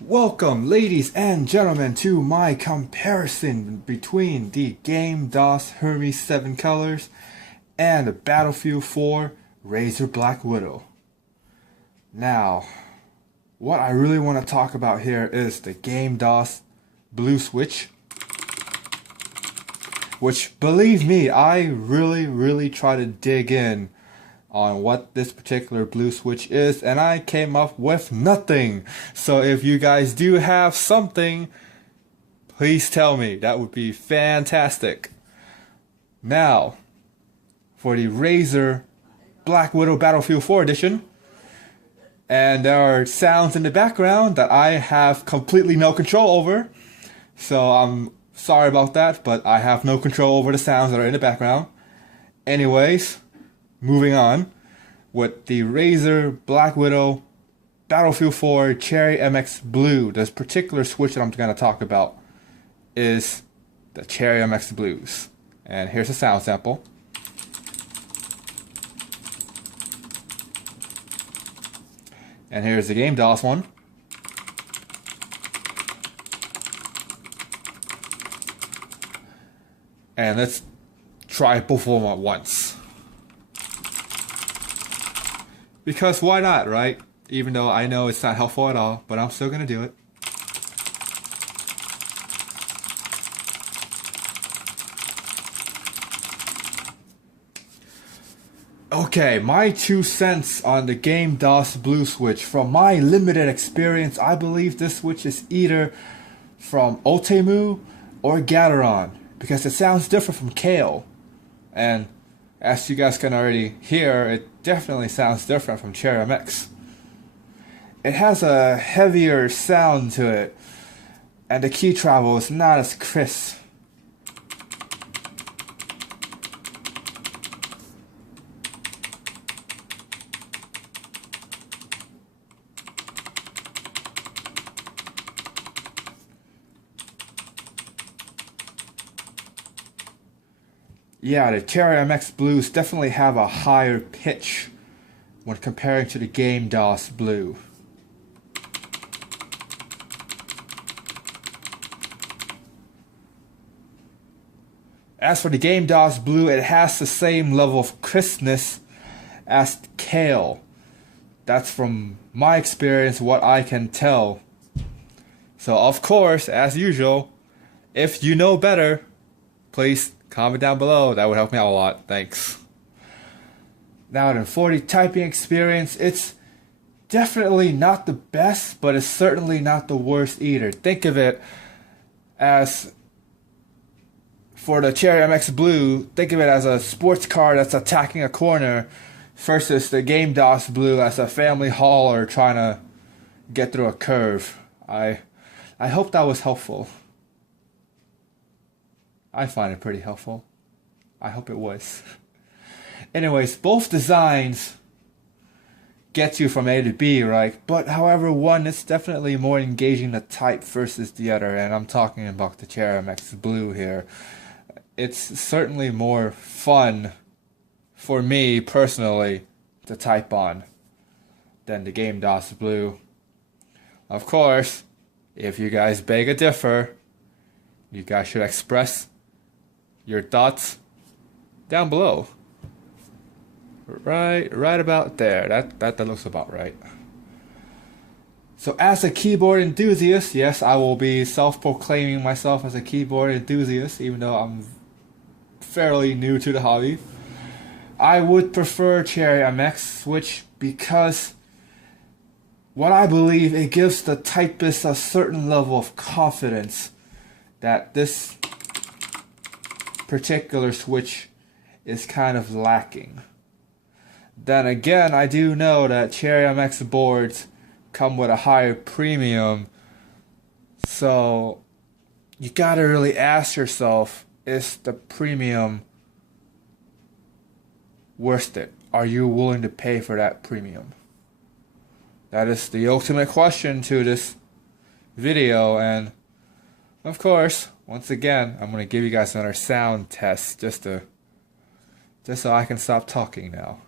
Welcome, ladies and gentlemen, to my comparison between the Gamdias Hermes 7 Colors and the Battlefield 4 Razor Black Widow. Now, what I really want to talk about here is the Gamdias Blue Switch, which, believe me, I really try to dig in on what this particular blue switch is, and I came up with nothing. So if you guys do have something, please tell me. That would be fantastic. Now, for the Razor Black Widow Battlefield 4 edition, and there are sounds in the background that I have completely no control over, so I'm sorry about that, but I have no control over the sounds that are in the background. Anyways, moving on with the Razor Black Widow Battlefield 4 Cherry MX Blue. This particular switch that I'm going to talk about is the Cherry MX Blues. And here's a sound sample. And here's the Gamdias one. And let's try both of them at once. Because why not, right? Even though I know it's not helpful at all, but I'm still gonna do it. Okay, my 2 cents on the Gamdias Blue Switch. From my limited experience, I believe this switch is either from Otemu or Gateron, because it sounds different from Kale. And as you guys can already hear, it definitely sounds different from Cherry MX. It has a heavier sound to it, and the key travel is not as crisp. Yeah, the Cherry MX Blues definitely have a higher pitch when comparing to the Gamdias Blue. As for the Gamdias Blue, it has the same level of crispness as Kale. That's from my experience, what I can tell. So of course, as usual, if you know better, please comment down below. That would help me out a lot. Thanks. Now then, for the typing experience, it's definitely not the best, but it's certainly not the worst either. Think of it as, for the Cherry MX Blue, think of it as a sports car that's attacking a corner versus the Gamdias Blue as a family hauler trying to get through a curve. I hope that was helpful. I find it pretty helpful. I hope it was. Anyways, both designs get you from A to B, right? But however, one is definitely more engaging to type versus the other, and I'm talking about the Cherry MX Blue here. It's certainly more fun for me personally to type on than the Gamdias Blue. Of course, if you guys beg to differ, you guys should express your thoughts down below. Right about there. That looks about right. So as a keyboard enthusiast, yes, I will be self-proclaiming myself as a keyboard enthusiast, even though I'm fairly new to the hobby. I would prefer Cherry MX Switch because what I believe, it gives the typist a certain level of confidence that this particular switch is kind of lacking. Then again, I do know that Cherry MX boards come with a higher premium, so you gotta really ask yourself, is the premium worth it? Are you willing to pay for that premium? That is the ultimate question to this video, and of course, once again, I'm gonna give you guys another sound test just so I can stop talking now.